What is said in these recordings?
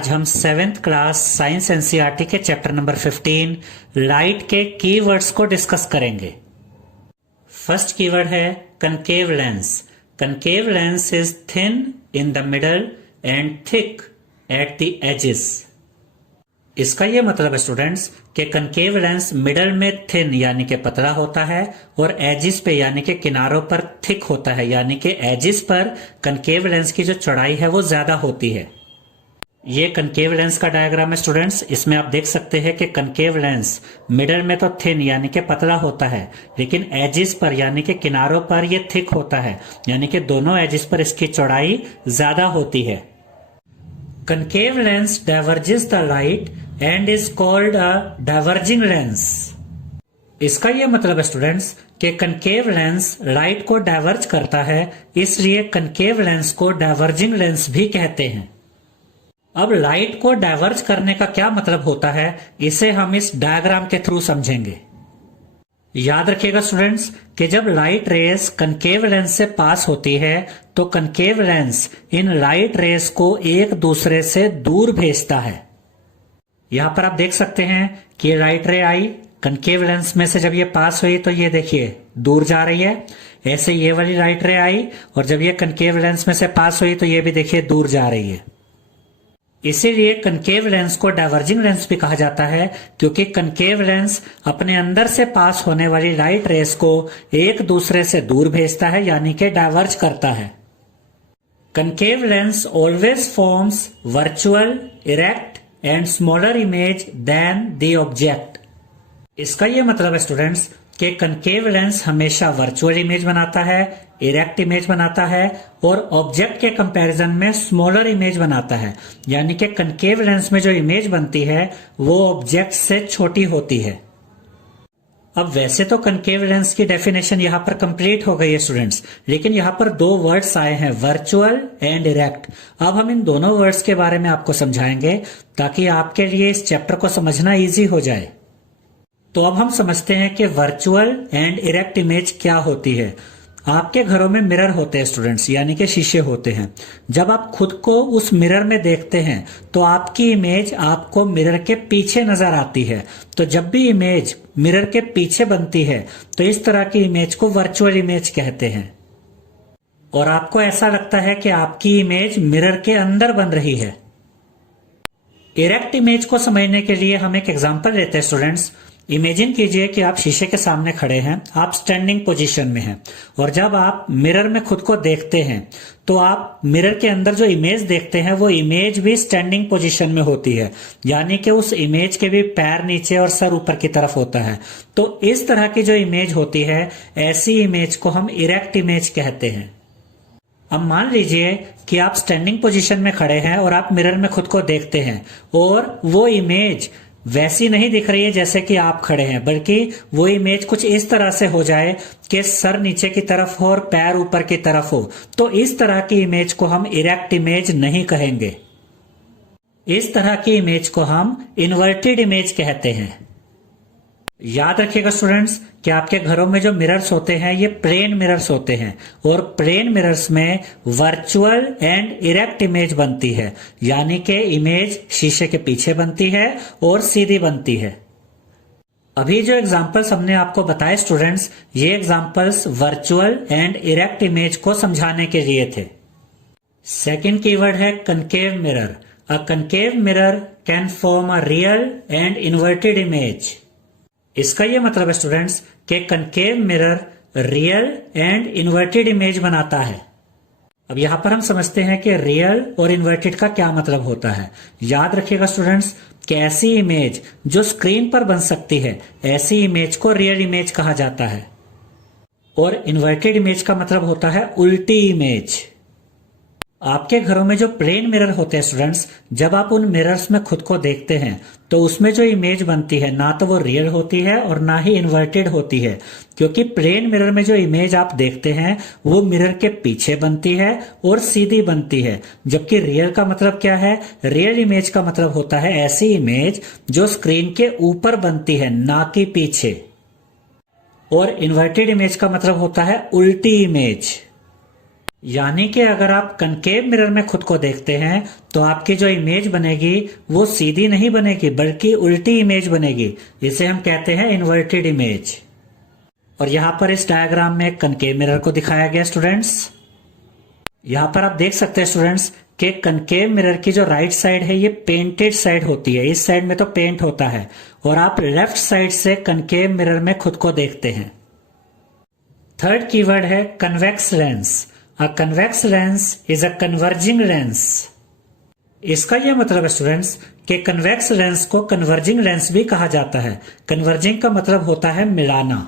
आज हम 7th class science NCERT के चैप्टर नंबर 15 लाइट के कीवर्ड्स को डिस्कस करेंगे। फर्स्ट कीवर्ड है concave lens. Concave lens is thin in the middle and thick at the edges. इसका यह मतलब है स्टूडेंट्स कि कनकेव लेंस मिडल में थिन यानी कि पतला होता है और एजिस पे यानी कि किनारों पर थिक होता है, यानी कि एजिस पर कनकेव लेंस की जो चौड़ाई है वो ज्यादा होती है। ये कनकेव लेंस का डायग्राम है स्टूडेंट्स। इसमें आप देख सकते हैं कि कनकेव लेंस मिडल में तो थिन यानी कि पतला होता है, लेकिन एजिस पर यानी कि किनारों पर ये थिक होता है, यानी कि दोनों एजिस पर इसकी चौड़ाई ज्यादा होती है। Concave lens diverges the light and is called a diverging lens. इसका यह मतलब है स्टूडेंट्स कि कनकेव लेंस लाइट को डाइवर्ज करता है, इसलिए कनकेव लेंस को डाइवर्जिंग लेंस भी कहते हैं। अब लाइट को डाइवर्ज करने का क्या मतलब होता है, इसे हम इस डायग्राम के थ्रू समझेंगे। याद रखिएगा स्टूडेंट्स कि जब लाइट रेस कनकेव लेंस से पास होती है तो कनकेव लेंस इन लाइट रेस को एक दूसरे से दूर भेजता है। यहां पर आप देख सकते हैं कि ये लाइट रे आई कनकेव लेंस में से, जब ये पास हुई तो ये देखिए दूर जा रही है। ऐसे ये वाली लाइट रे आई और जब ये कनकेव लेंस में से पास हुई तो ये भी देखिए दूर जा रही है। इसीलिए कनकेव लेंस को डाइवर्जिंग लेंस भी कहा जाता है, क्योंकि कनकेव लेंस अपने अंदर से पास होने वाली लाइट रेस को एक दूसरे से दूर भेजता है, यानी कि डाइवर्ज करता है। Concave lens always forms virtual, erect and smaller image than the object. इसका यह मतलब है स्टूडेंट्स कि कनकेव लेंस हमेशा वर्चुअल इमेज बनाता है, इरेक्ट इमेज बनाता है और ऑब्जेक्ट के कंपैरिजन में स्मॉलर इमेज बनाता है, यानी कि कनकेव लेंस में जो इमेज बनती है वो ऑब्जेक्ट से छोटी होती है। अब वैसे तो कनकेव लेंस की डेफिनेशन यहां पर कंप्लीट हो गई है स्टूडेंट्स, लेकिन यहां पर दो वर्ड्स आए हैं, वर्चुअल एंड इरेक्ट। अब हम इन दोनों वर्ड्स के बारे में आपको समझाएंगे ताकि आपके लिए इस चैप्टर को समझना इजी हो जाए। तो अब हम समझते हैं कि वर्चुअल एंड इरेक्ट इमेज क्या होती है। आपके घरों में मिरर होते हैं स्टूडेंट्स, यानी कि शीशे होते हैं। जब आप खुद को उस मिरर में देखते हैं तो आपकी इमेज आपको मिरर के पीछे नजर आती है। तो जब भी इमेज मिरर के पीछे बनती है तो इस तरह की इमेज को वर्चुअल इमेज कहते हैं। और आपको ऐसा लगता है कि आपकी इमेज मिरर के अंदर बन रही है। इरेक्ट इमेज को समझने के लिए हम एक एग्जांपल लेते हैं स्टूडेंट्स। इमेजिन कीजिए कि आप शीशे के सामने खड़े हैं, आप स्टैंडिंग पोजीशन में हैं और जब आप मिरर में खुद को देखते हैं तो आप मिरर के अंदर जो इमेज देखते हैं वो इमेज भी स्टैंडिंग पोजीशन में होती है, यानी कि उस इमेज के भी पैर नीचे और सर ऊपर की तरफ होता है। तो इस तरह की जो इमेज होती है, ऐसी इमेज को हम इरेक्ट इमेज कहते हैं। अब मान लीजिए कि आप स्टैंडिंग पोजीशन में खड़े हैं और आप मिरर में खुद को देखते हैं और वो इमेज वैसी नहीं दिख रही है जैसे कि आप खड़े हैं, बल्कि वो इमेज कुछ इस तरह से हो जाए कि सर नीचे की तरफ हो और पैर ऊपर की तरफ हो, तो इस तरह की इमेज को हम इरेक्ट इमेज नहीं कहेंगे। इस तरह की इमेज को हम इन्वर्टेड इमेज कहते हैं। याद रखिएगा स्टूडेंट्स कि आपके घरों में जो मिरर्स होते हैं ये प्लेन मिरर्स होते हैं और प्लेन मिरर्स में वर्चुअल एंड इरेक्ट इमेज बनती है, यानी कि इमेज शीशे के पीछे बनती है और सीधी बनती है। अभी जो एग्जांपल्स हमने आपको बताए स्टूडेंट्स, ये examples virtual and erect image को समझाने के लिए थे। सेकेंड कीवर्ड है concave mirror. A concave mirror can form a real and inverted image. इसका यह मतलब है स्टूडेंट्स कि concave mirror real and inverted image बनाता है। अब यहां पर हम समझते हैं कि रियल और इन्वर्टेड का क्या मतलब होता है। याद रखिएगा स्टूडेंट्स कि ऐसी इमेज जो स्क्रीन पर बन सकती है, ऐसी इमेज को रियल इमेज कहा जाता है। और इन्वर्टेड इमेज का मतलब होता है उल्टी इमेज। आपके घरों में जो प्लेन मिरर होते हैं स्टूडेंट्स, जब आप उन मिरर्स में खुद को देखते हैं तो उसमें जो इमेज बनती है ना तो वो रियल होती है और ना ही इन्वर्टेड होती है, क्योंकि प्लेन मिरर में जो इमेज आप देखते हैं वो मिरर के पीछे बनती है और सीधी बनती है। जबकि रियल का मतलब क्या है, रियल इमेज का मतलब होता है ऐसी इमेज जो स्क्रीन के ऊपर बनती है, ना कि पीछे। और इन्वर्टेड इमेज का मतलब होता है उल्टी इमेज। यानी कि अगर आप कनकेव मिरर में खुद को देखते हैं तो आपकी जो इमेज बनेगी वो सीधी नहीं बनेगी बल्कि उल्टी इमेज बनेगी। इसे हम कहते हैं इन्वर्टेड इमेज। और यहां पर इस डायग्राम में कनकेव मिरर को दिखाया गया स्टूडेंट्स। यहां पर आप देख सकते हैं स्टूडेंट्स कि कनकेव मिरर की जो राइट साइड है ये पेंटेड साइड होती है। इस साइड में तो पेंट होता है और आप लेफ्ट साइड से कनकेव मिरर में खुद को देखते हैं। थर्ड कीवर्ड है convex lens. A convex lens is a converging lens. इसका यह मतलब है स्टूडेंट्स कि कन्वेक्स लेंस को कन्वर्जिंग लेंस भी कहा जाता है। कन्वर्जिंग का मतलब होता है मिलाना।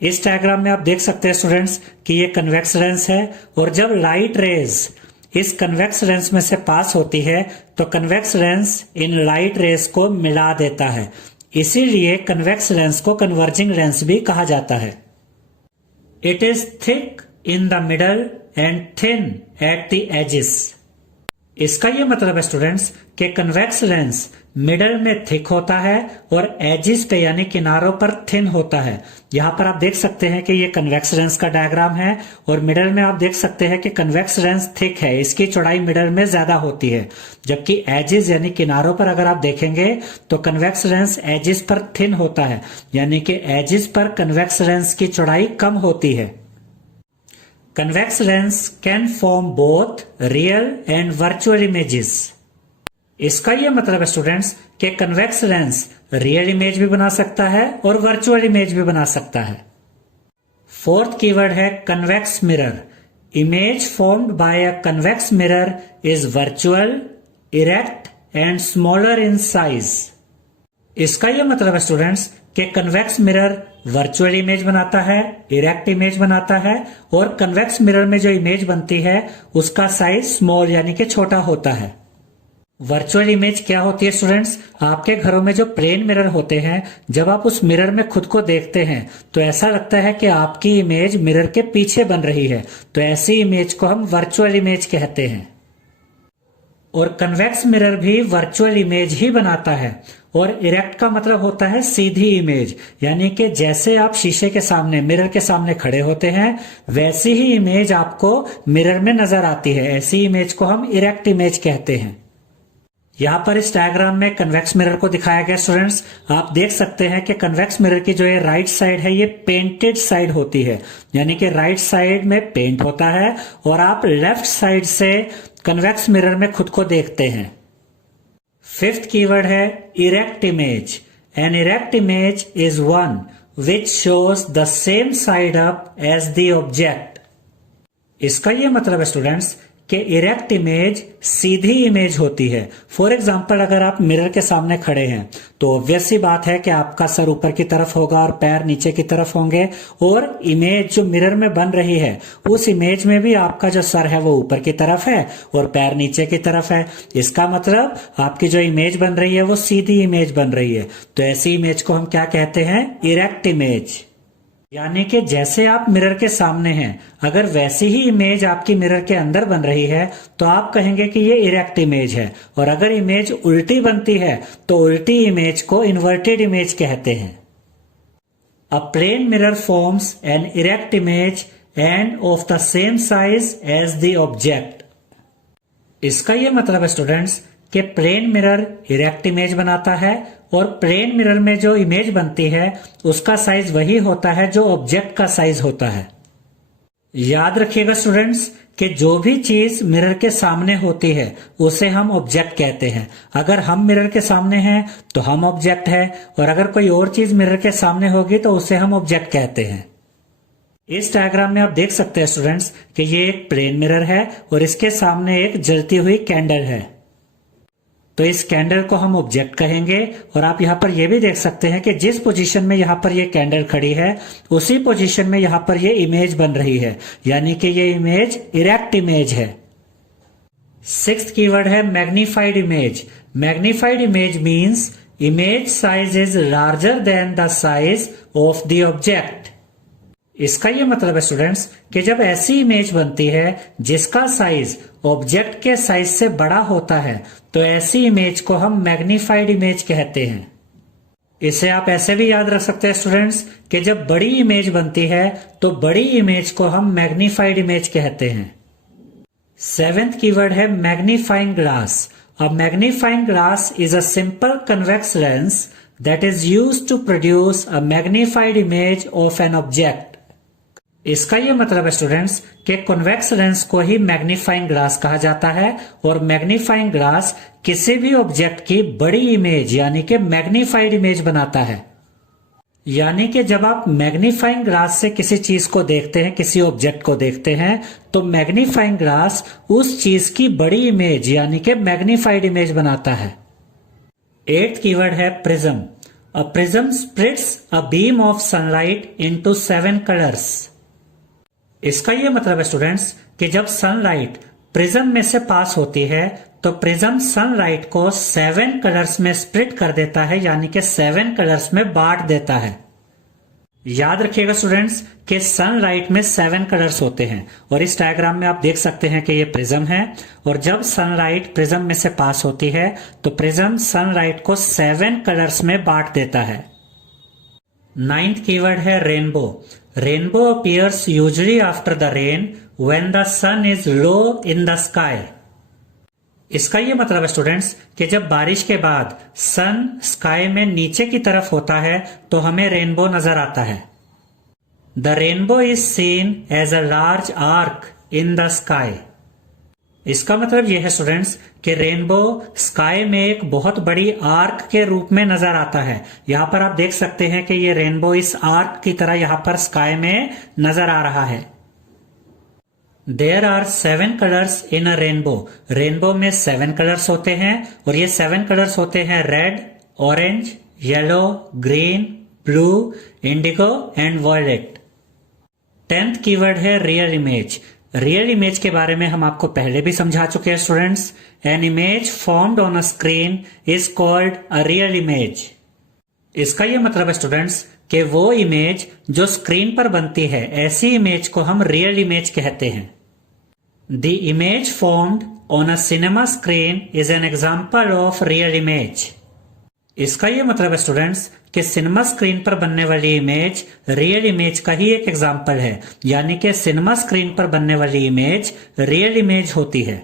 इस डायग्राम में आप देख सकते हैं स्टूडेंट्स कि ये कन्वेक्स लेंस है और जब लाइट रेज इस कन्वेक्स लेंस में से पास होती है तो कन्वेक्स लेंस इन लाइट रेज को मिला देता है। इसीलिए कन्वेक्स लेंस को कन्वर्जिंग लेंस भी कहा जाता है। It is thick in the middle and thin at the edges. इसका यह मतलब है स्टूडेंट्स कि कन्वेक्स लेंस मिडल में थिक होता है और एजिस पे यानी किनारों पर थिन होता है। यहां पर आप देख सकते हैं कि ये कन्वेक्स लेंस का डायग्राम है और मिडल में आप देख सकते हैं कि कन्वेक्स लेंस थिक है, इसकी चौड़ाई मिडल में ज्यादा होती है, जबकि एजिस यानी किनारों पर अगर आप देखेंगे तो कन्वेक्स लेंस एजिस पर थिन होता है, यानी कि एजिस पर कन्वेक्स लेंस की चौड़ाई कम होती है। Convex lens can form both real and virtual images. इसका यह मतलब है स्टूडेंट्स कि कन्वेक्स लेंस रियल इमेज भी बना सकता है और वर्चुअल इमेज भी बना सकता है। फोर्थ कीवर्ड है convex mirror. Image formed by a convex mirror is virtual, erect and smaller in size. इसका यह मतलब है स्टूडेंट्स कि कन्वेक्स मिरर वर्चुअल इमेज बनाता है, इरेक्ट इमेज बनाता है और कन्वेक्स मिरर में जो इमेज बनती है उसका साइज स्मॉल यानी कि छोटा होता है। वर्चुअल इमेज क्या होती है स्टूडेंट्स? आपके घरों में जो प्लेन मिरर होते हैं, जब आप उस मिरर में खुद को देखते हैं तो ऐसा लगता है कि आपकी इमेज मिरर के पीछे बन रही है, तो ऐसी इमेज को हम वर्चुअल इमेज कहते हैं। और कन्वेक्स मिरर भी वर्चुअल इमेज ही बनाता है। और इरेक्ट का मतलब होता है सीधी इमेज, यानी कि जैसे आप शीशे के सामने मिरर के सामने खड़े होते हैं वैसी ही इमेज आपको मिरर में नजर आती है। ऐसी इमेज को हम इरेक्ट इमेज कहते हैं। यहां पर इस डायग्राम में कन्वेक्स मिरर को दिखाया गया स्टूडेंट्स। आप देख सकते हैं कि कन्वेक्स मिरर की जो ये राइट साइड है ये पेंटेड साइड होती है, यानी कि राइट साइड में पेंट होता है और आप लेफ्ट साइड से कन्वेक्स मिरर में खुद को देखते हैं। फिफ्थ कीवर्ड है erect image. An erect image is one which shows the same side up as the object. इसका यह मतलब है स्टूडेंट्स कि इरेक्ट इमेज सीधी इमेज होती है। फॉर एग्जाम्पल अगर आप मिरर के सामने खड़े हैं तो ऑब्वियस सी बात है कि आपका सर ऊपर की तरफ होगा और पैर नीचे की तरफ होंगे, और इमेज जो मिरर में बन रही है उस इमेज में भी आपका जो सर है वो ऊपर की तरफ है और पैर नीचे की तरफ है। इसका मतलब आपकी जो इमेज बन रही है वो सीधी इमेज बन रही है। तो ऐसी इमेज को हम क्या कहते हैं? Erect image. यानी कि जैसे आप मिरर के सामने हैं, अगर वैसी ही इमेज आपकी मिरर के अंदर बन रही है तो आप कहेंगे कि ये इरेक्ट इमेज है, और अगर इमेज उल्टी बनती है तो उल्टी इमेज को इन्वर्टेड इमेज कहते हैं। A plane mirror forms an erect image and of the same size as the object. इसका यह मतलब है स्टूडेंट्स कि प्लेन मिरर इरेक्ट इमेज बनाता है और प्लेन मिरर में जो इमेज बनती है उसका साइज वही होता है जो ऑब्जेक्ट का साइज होता है। याद रखिएगा स्टूडेंट्स कि जो भी चीज मिरर के सामने होती है उसे हम ऑब्जेक्ट कहते हैं। अगर हम मिरर के सामने हैं तो हम ऑब्जेक्ट है, और अगर कोई और चीज मिरर के सामने होगी तो उसे हम ऑब्जेक्ट कहते हैं। इस डायग्राम में आप देख सकते हैं स्टूडेंट्स कि ये एक प्लेन मिरर है और इसके सामने एक जलती हुई कैंडल है, तो इस कैंडल को हम ऑब्जेक्ट कहेंगे। और आप यहाँ पर यह भी देख सकते हैं कि जिस पोजीशन में यहाँ पर ये कैंडल खड़ी है उसी पोजीशन में यहाँ पर ये इमेज बन रही है, यानी कि ये इमेज इरेक्ट इमेज है। सिक्स्थ कीवर्ड है magnified image. Magnified image means image size is larger than the size of the object. इसका यह मतलब है स्टूडेंट्स कि जब ऐसी इमेज बनती है जिसका साइज ऑब्जेक्ट के साइज से बड़ा होता है तो ऐसी इमेज को हम मैग्नीफाइड इमेज कहते हैं। इसे आप ऐसे भी याद रख सकते हैं स्टूडेंट्स कि जब बड़ी इमेज बनती है तो बड़ी इमेज को हम मैग्नीफाइड इमेज कहते हैं। सेवेंथ कीवर्ड है magnifying glass. A magnifying glass is a simple convex lens that is used to produce a magnified image of an object. इसका यह मतलब है स्टूडेंट्स कि कॉन्वेक्स लेंस को ही मैग्नीफाइंग ग्लास कहा जाता है और मैग्नीफाइंग ग्लास किसी भी ऑब्जेक्ट की बड़ी इमेज यानी कि मैग्नीफाइड इमेज बनाता है। यानी कि जब आप मैग्नीफाइंग ग्लास से किसी चीज को देखते हैं, किसी ऑब्जेक्ट को देखते हैं, तो मैग्नीफाइंग ग्लास उस चीज की बड़ी इमेज यानी कि मैग्नीफाइड इमेज बनाता है। एट्थ कीवर्ड है prism. A prism splits a beam of sunlight into 7 colours. इसका यह मतलब है स्टूडेंट्स कि जब सनलाइट प्रिज्म में से पास होती है तो प्रिज्म सनलाइट को 7 कलर्स में स्प्लिट कर देता है यानी कि 7 कलर्स में बांट देता है। याद रखिएगा स्टूडेंट्स कि सनलाइट में 7 कलर्स होते हैं और इस डायग्राम में आप देख सकते हैं कि यह प्रिज्म है और जब सनलाइट प्रिज्म में से पास होती है तो प्रिज्म सनलाइट को 7 कलर्स में बांट देता है। नाइन्थ कीवर्ड है rainbow. Rainbow appears usually after the rain when the sun is low in the sky. इसका यह मतलब है स्टूडेंट्स कि जब बारिश के बाद सन स्काई में नीचे की तरफ होता है तो हमें रेनबो नजर आता है। The rainbow is seen as a large arc in the sky. इसका मतलब यह है स्टूडेंट्स कि रेनबो स्काई में एक बहुत बड़ी आर्क के रूप में नजर आता है। यहां पर आप देख सकते हैं कि यह रेनबो इस आर्क की तरह यहां पर स्काई में नजर आ रहा है। There are 7 colours in a rainbow. Rainbow में 7 कलर्स होते हैं और ये 7 कलर्स होते हैं red, orange, yellow, green, blue, indigo and violet. 10th keyword है रियल इमेज। रियल इमेज के बारे में हम आपको पहले भी समझा चुके हैं students. An image formed on a screen is called a real image. इसका यह मतलब है स्टूडेंट्स कि वो इमेज जो स्क्रीन पर बनती है ऐसी इमेज को हम रियल इमेज कहते हैं। The image formed on a cinema screen is an example of real image. इसका यह मतलब है स्टूडेंट्स कि सिनेमा स्क्रीन पर बनने वाली इमेज रियल इमेज का ही एक एग्जाम्पल है, यानी कि सिनेमा स्क्रीन पर बनने वाली इमेज रियल इमेज होती है।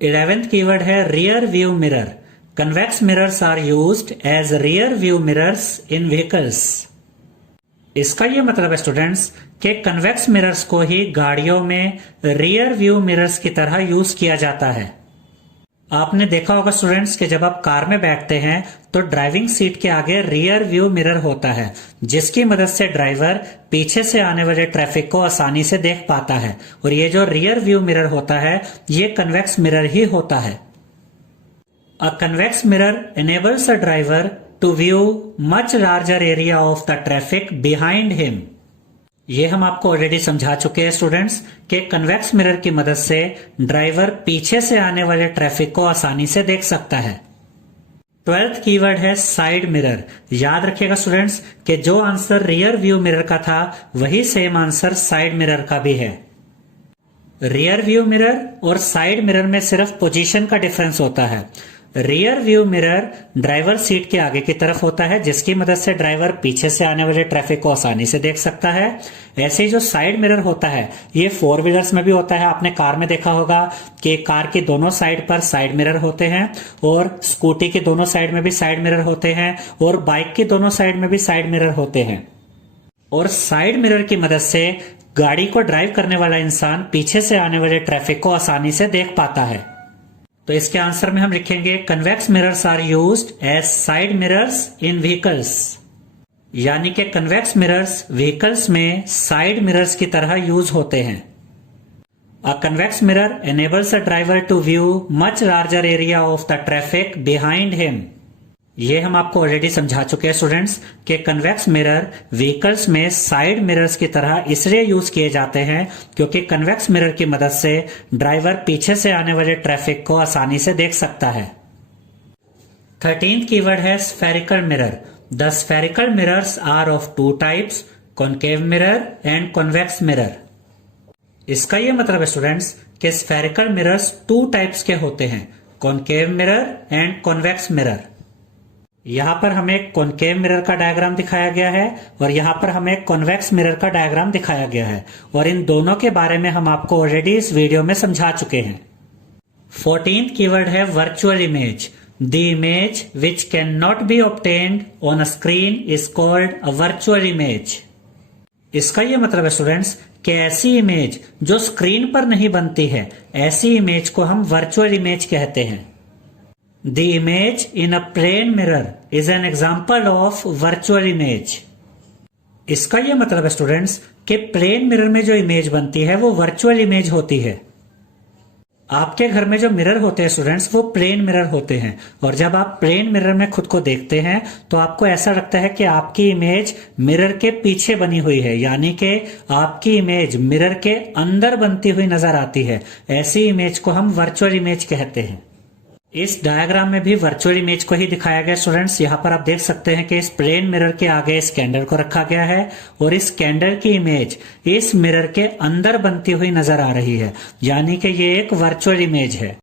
11th कीवर्ड है rear view mirror. Convex mirrors are used as rear view mirrors in vehicles. इसका यह मतलब है स्टूडेंट्स कि कन्वेक्स मिरर्स को ही गाड़ियों में रियर व्यू मिरर्स की तरह यूज किया जाता है। आपने देखा होगा स्टूडेंट्स कि जब आप कार में बैठते हैं तो ड्राइविंग सीट के आगे रियर व्यू मिरर होता है जिसकी मदद से ड्राइवर पीछे से आने वाले ट्रैफिक को आसानी से देख पाता है और ये जो रियर व्यू मिरर होता है ये कन्वेक्स मिरर ही होता है। अ convex mirror enables a driver to view much larger area of the traffic behind him। ये हम आपको ऑलरेडी समझा चुके हैं स्टूडेंट्स कि कन्वेक्स मिरर की मदद से ड्राइवर पीछे से आने वाले ट्रैफिक को आसानी से देख सकता है। 12th कीवर्ड है साइड मिरर। याद रखिएगा स्टूडेंट्स कि जो आंसर रियर व्यू मिरर का था वही सेम आंसर साइड मिरर का भी है। रियर व्यू मिरर और साइड मिरर में सिर्फ पोजीशन का डिफरेंस होता है। Rear view mirror driver seat के आगे की तरफ होता है जिसकी मदद से ड्राइवर पीछे से आने वाले ट्रैफिक को आसानी से देख सकता है। ऐसे ही जो साइड मिरर होता है ये 4 व्हीलर्स में भी होता है। आपने कार में देखा होगा कि कार की दोनों साइड पर साइड मिरर होते हैं और स्कूटी के दोनों साइड में भी साइड मिरर होते हैं और बाइक की दोनों साइड में भी साइड मिरर होते हैं। और साइड मिरर की मदद से गाड़ी को ड्राइव करने वाला इंसान पीछे से आने वाले ट्रैफिक को आसानी से देख पाता है। तो इसके आंसर में हम लिखेंगे convex mirrors are used as side mirrors in vehicles. यानी कि कन्वेक्स मिरर्स व्हीकल्स में साइड मिरर्स की तरह यूज होते हैं। A convex mirror enables a driver to view much larger area of the traffic behind him। ये हम आपको ऑलरेडी समझा चुके हैं स्टूडेंट्स कि कन्वेक्स मिरर व्हीकल्स में साइड मिरर्स की तरह इसलिए यूज किए जाते हैं क्योंकि कन्वेक्स मिरर की मदद से ड्राइवर पीछे से आने वाले ट्रैफिक को आसानी से देख सकता है। 13th कीवर्ड है spherical mirror. The spherical mirrors are of 2 types, concave mirror and convex mirror. इसका यह मतलब है स्टूडेंट्स कि स्फेरिकल मिरर्स 2 टाइप्स के होते हैं, concave mirror and convex mirror. यहाँ पर हमें एक कॉनकेव मिरर का डायग्राम दिखाया गया है और यहाँ पर हमें एक कॉन्वेक्स मिरर का डायग्राम दिखाया गया है और इन दोनों के बारे में हम आपको ऑलरेडी इस वीडियो में समझा चुके हैं। 14th कीवर्ड है virtual image. The image which can not be obtained on a screen is called a virtual image. इसका यह मतलब है स्टूडेंट्स कि ऐसी इमेज जो स्क्रीन पर नहीं बनती है, ऐसी इमेज को हम वर्चुअल इमेज कहते हैं। The image in a plane mirror is an example of virtual image। इसका यह मतलब है स्टूडेंट्स कि प्लेन मिरर में जो इमेज बनती है वो वर्चुअल इमेज होती है। आपके घर में जो मिरर होते हैं स्टूडेंट्स वो प्लेन मिरर होते हैं और जब आप प्लेन मिरर में खुद को देखते हैं तो आपको ऐसा लगता है कि आपकी इमेज मिरर के पीछे बनी हुई है, यानी कि आपकी इमेज मिरर के अंदर बनती हुई नजर आती है। ऐसी इमेज को हम वर्चुअल इमेज कहते हैं। इस डायग्राम में भी वर्चुअल इमेज को ही दिखाया गया स्टूडेंट्स। यहाँ पर आप देख सकते हैं कि इस प्लेन मिरर के आगे इस कैंडल को रखा गया है और इस कैंडल की इमेज इस मिरर के अंदर बनती हुई नजर आ रही है, यानी कि ये एक वर्चुअल इमेज है।